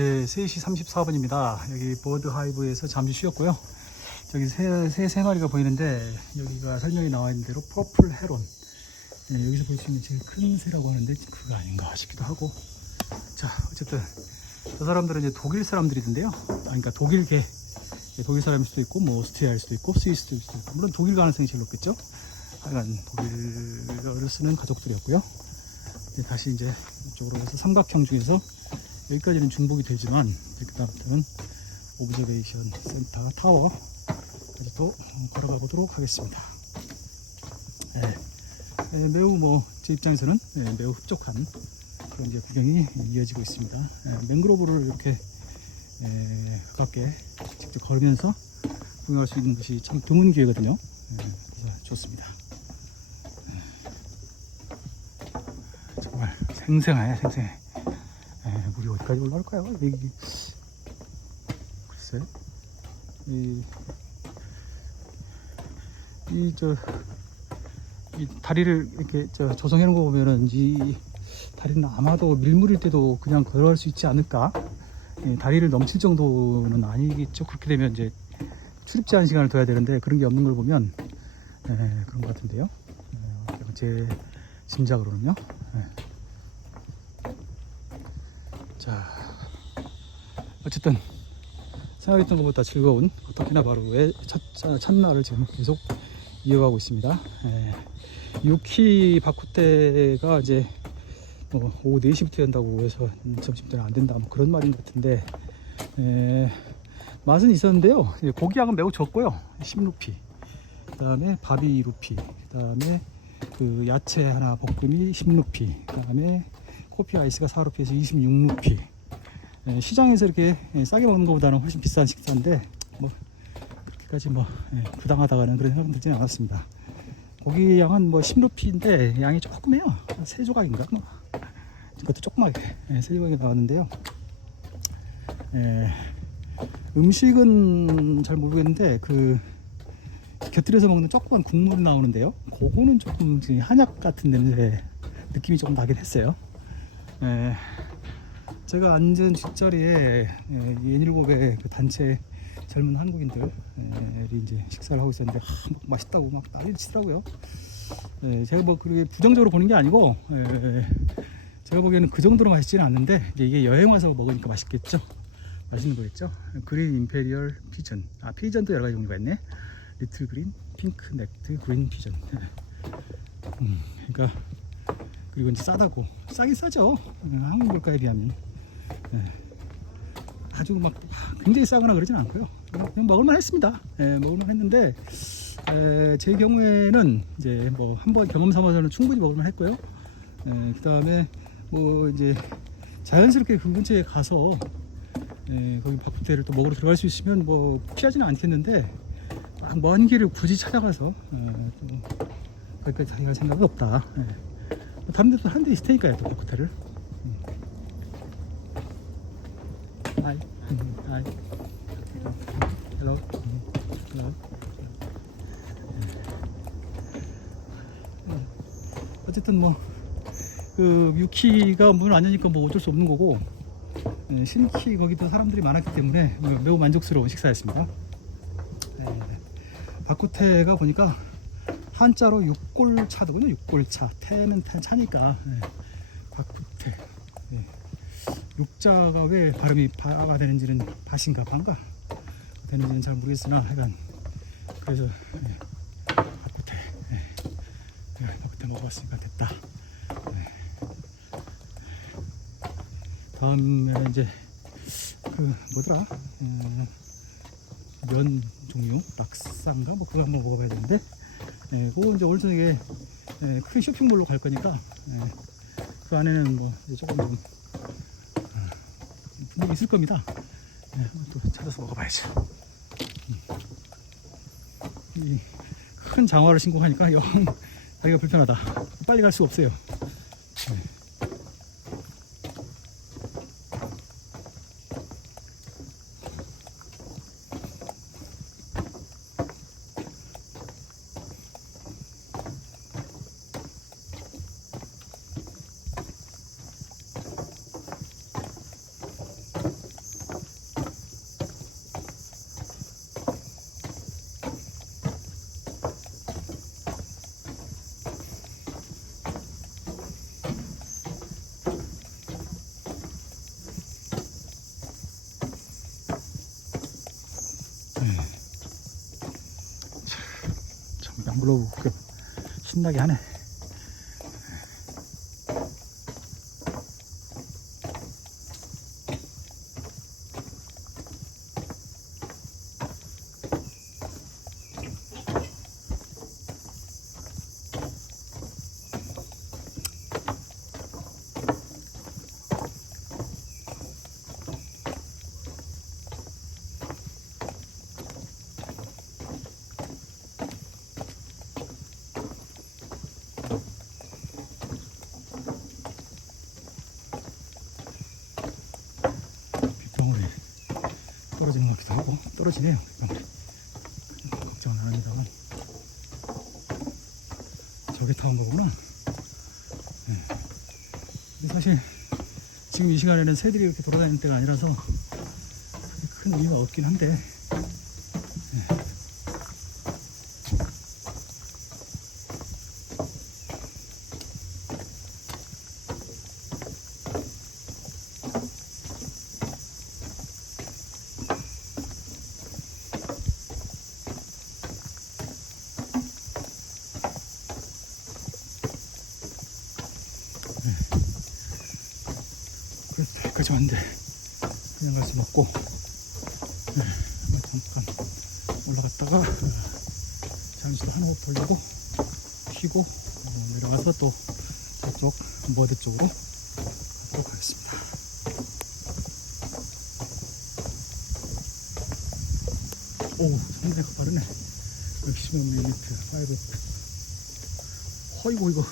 네, 3시 34분입니다. 여기 버드 하이브에서 잠시 쉬었고요. 저기 새, 새 생아리가 보이는데 여기가 설명이 나와 있는 대로 퍼플 헤론. 네, 여기서 볼수 있는 제일 큰 새라고 하는데 그거 아닌가 싶기도 하고. 자, 어쨌든 저 사람들은 이제 독일 사람들이던데요. 아, 그러니까 독일계. 예, 독일 사람일 수도 있고 뭐 오스트리아일 수도 있고 스위스일 수도 있고 물론 독일 가능성이 제일 높겠죠. 하여간 독일어를 쓰는 가족들이었고요. 이제 다시 이제 이쪽으로 해서 삼각형 중에서 여기까지는 중복이 되지만 이제 그다음부터는 오브저베이션 센터 타워까지 또 걸어가 보도록 하겠습니다. 예, 예, 매우 뭐 제 입장에서는 예, 매우 흡족한 그런 이제 구경이 이어지고 있습니다. 예, 맹그로브를 이렇게 예, 가깝게 직접 걸으면서 구경할 수 있는 것이 참 드문 기회거든요. 예, 그래서 좋습니다. 예. 정말 생생해, 생생해. 어디까지 올라올까요? 여기 글쎄 이이저이 다리를 이렇게 저 조성해 놓은 거 보면은 이 다리는 아마도 밀물일 때도 그냥 걸어갈 수 있지 않을까? 예, 다리를 넘칠 정도는 아니겠죠. 그렇게 되면 이제 출입 제한 시간을 둬야 되는데 그런 게 없는 걸 보면 예, 그런 것 같은데요. 예, 제 짐작으로는요. 예. 자, 어쨌든 생각했던 것보다 즐거운 터키나바루의 첫, 첫- 첫날을 지금 계속 이어가고 있습니다. 예, 유키 바쿠테가 이제 뭐 오후 4시부터 연다고 해서 점심 때는 안 된다 뭐 그런 말인 것 같은데 예, 맛은 있었는데요. 예, 고기 양은 매우 적고요. 10루피. 그 다음에 바비 루피. 그 다음에 그 야채 하나 볶음이 10루피. 그 다음에 커피 아이스가 4루피에서 26루피. 예, 시장에서 이렇게 예, 싸게 먹는 것보다는 훨씬 비싼 식사인데 뭐 그렇게까지 뭐 예, 부당하다가는 그런 생각 들지는 않았습니다. 고기 양은 뭐 10루피인데 양이 조금 해요. 한세 조각인가? 뭐. 그것도 조그맣게 예, 세 조각이 나왔는데요. 예, 음식은 잘 모르겠는데 그 곁들여서 먹는 조그만 국물이 나오는데요. 그거는 조금 지금 한약 같은 냄새 느낌이 조금 나긴 했어요. 예, 제가 앉은 뒷자리에 예, 예닐곱의 그 단체 젊은 한국인들이 이제 식사를 하고 있었는데 하, 막 맛있다고 막 난리 치더라고요. 예, 제가 뭐 그렇게 부정적으로 보는 게 아니고 예, 제가 보기에는 그 정도로 맛있지는 않는데 이게 여행 와서 먹으니까 맛있겠죠. 맛있는 거겠죠. 그린 임페리얼 피전. 아 피전도 여러 가지 종류가 있네. 리틀 그린, 핑크 넥트, 그린 피전. 음, 그러니까 그리고 이제 싸다고 싸긴 싸죠. 음, 한국 물가에 비하면. 예. 아주 막 굉장히 싸거나 그러진 않고요. 그냥 먹을만 했습니다. 예, 먹을만 했는데 에, 제 경우에는 이제 뭐 한 번 경험 삼아서는 충분히 먹을만 했고요. 그 다음에 뭐 이제 자연스럽게 그 근처에 가서 에, 거기 바쿠테를 또 먹으러 들어갈 수 있으면 뭐 피하지는 않겠는데 막 먼 길을 굳이 찾아가서 어, 또 거기까지 다녀갈 생각은 없다. 예. 다른 데도 한 대 있을 테니까요, 또 바쿠테를. Hi. Hi. Hello. Hello. 어쨌든 뭐그 유키가 문을 안 여니까 뭐 어쩔 수 없는 거고 예, 신키 거기도 사람들이 많았기 때문에 뭐 매우 만족스러운 식사였습니다. 예, 바쿠테가 보니까 한자로 육골차더군요. 육골차. 태는 태 차니까 예, 바쿠테. 예. 육자가 왜 발음이 바가 되는지는 바신가 반가 되는지는 잘 모르겠으나 하여간 그래서 예, 바쿠테 예, 예, 바쿠테 먹어봤으니까 됐다 예. 다음에는 이제 그 뭐더라 음, 면 종류 락사인가 뭐 그거 한번 먹어봐야 되는데 예, 그거 이제 오늘 저녁에 예, 큰 쇼핑몰로 갈 거니까 예, 그 안에는 뭐 조금 좀 분명히 있을 겁니다. 네, 한번 또 찾아서 먹어봐야죠. 이큰 장화를 신고 가니까 영 다리가 불편하다. 빨리 갈 수가 없어요. 네. 물어보고 신나게 하네. 빗방울이 하고 떨어지네요. 빗방울이 걱정은 안 합니다만. 저게 타온 거구나. 네. 사실 지금 이 시간에는 새들이 이렇게 돌아다니는 때가 아니라서 큰 의미가 없긴 한데 여기까지 왔는데. 그냥 갈 수는 없고. 네, 잠깐 올라갔다가 어, 잠시도 한호흡 돌리고 쉬고 어, 내려가서 또 저쪽 머드 쪽으로 가도록 하겠습니다. 오 상대가 빠르네. 60몇 미터 5 허이고 이거.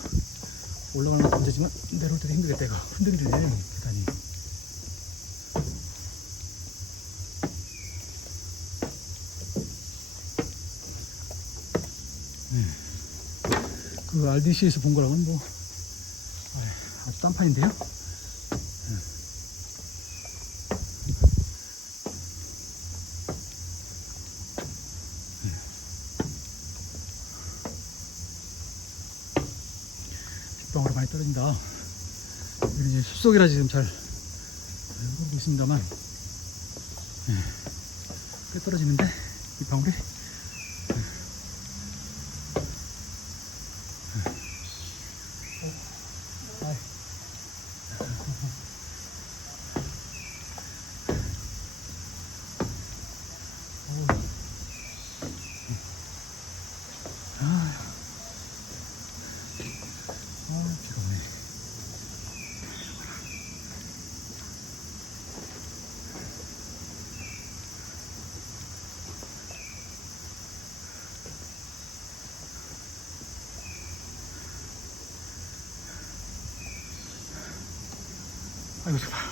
올라가는 건 문제지만 내려올 때도 힘들겠다 이거. 흔들리네 계단이 그 RDC에서 본 거랑은 뭐 아, 아주 딴판인데요 네. 빗방울이 많이 떨어진다. 여기 이제 숲속이라 지금 잘 모르고 있습니다만, 예, 꽤 떨어지는데, 빗방울이. 아이고, 좋아.